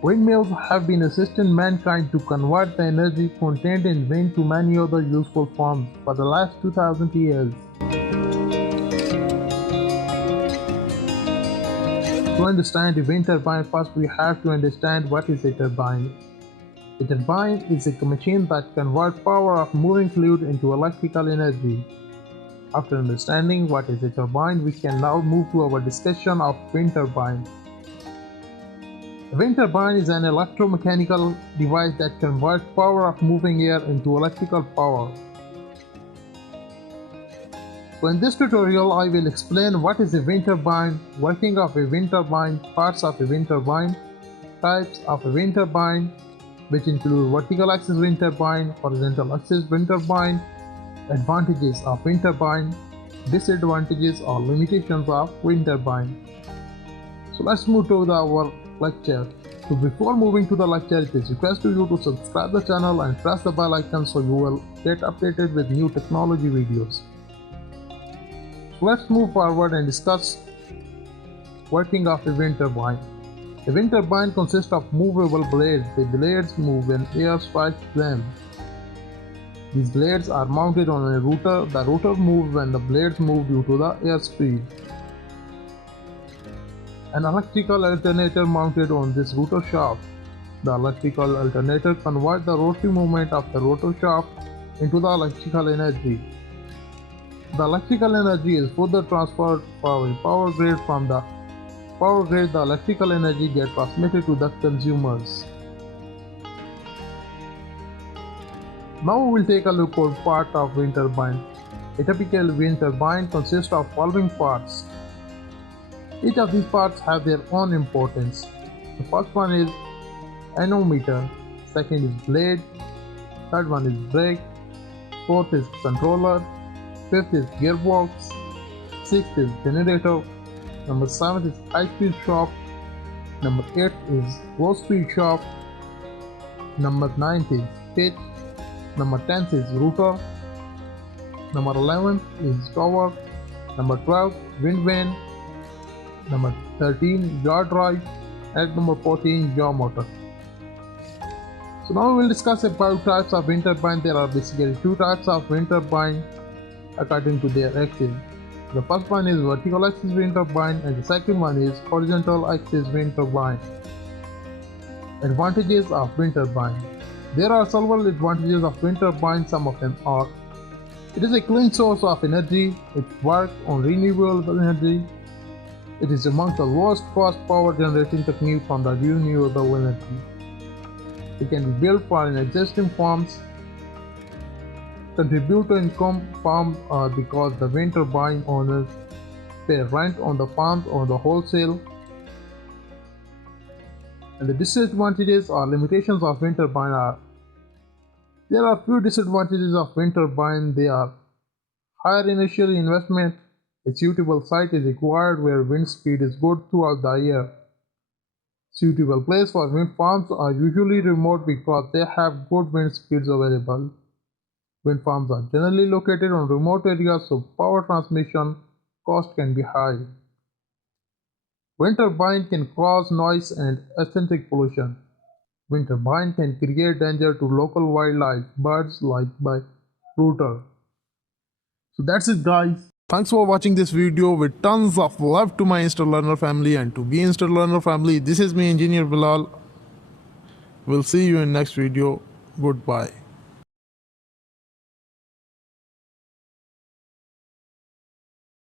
Windmills have been assisting mankind to convert the energy contained in wind to many other useful forms for the last 2000 years. To understand the wind turbine, first we have to understand what is a turbine. A turbine is a machine that converts power of moving fluid into electrical energy. After understanding what is a turbine, we can now move to our discussion of wind turbine. A wind turbine is an electromechanical device that converts power of moving air into electrical power. So in this tutorial, I will explain what is a wind turbine, working of a wind turbine, parts of a wind turbine, types of a wind turbine, which include vertical axis wind turbine, horizontal axis wind turbine, advantages of wind turbine, disadvantages or limitations of wind turbine. So let's move to our lecture. So before moving to the lecture, it is request to you to subscribe the channel and press the bell icon so you will get updated with new technology videos. So let's move forward and discuss working of a wind turbine. A wind turbine consists of movable blades. The blades move when air strikes them. These blades are mounted on a rotor. The rotor moves when the blades move due to the air speed. An electrical alternator mounted on this rotor shaft. The electrical alternator converts the rotary movement of the rotor shaft into the electrical energy. The electrical energy is further transferred for a power grid. From the power grid, the electrical energy gets transmitted to the consumers. Now we will take a look at part of wind turbine. A typical wind turbine consists of following parts. Each of these parts have their own importance. The first one is anemometer, second is blade, third one is brake, fourth is controller, fifth is gearbox, sixth is generator, number 7 is high-speed shaft, number 8 is low-speed shaft, number 9 is pitch, number 10 is rotor, number 11 is tower, number 12 wind vane, number 13 yaw drive, and number 14 yaw motor. So now we will discuss about types of wind turbine. There are basically two types of wind turbine according to their axis. The first one is vertical axis wind turbine and the second one is horizontal axis wind turbine. Advantages of wind turbine. There are several advantages of wind turbine. Some of them are: it is a clean source of energy, it works on renewable energy, it is among the lowest cost power generating technique from the renewable energy. It can be built for existing farms, contribute to income farm because the wind turbine owners pay rent on the farms or the wholesale. And the disadvantages or limitations of wind turbine are: there are few disadvantages of wind turbine. They are higher initial investment, a suitable site is required where wind speed is good throughout the year. Suitable place for wind farms are usually remote because they have good wind speeds available. Wind farms are generally located on remote areas, so power transmission cost can be high. Wind turbine can cause noise and aesthetic pollution. Wind turbine can create danger to local wildlife, birds like by router. So that's it, guys. Thanks for watching this video with tons of love to my Insta Learner family and to be Insta Learner family. This is me, Engineer Bilal. We'll see you in next video. Goodbye.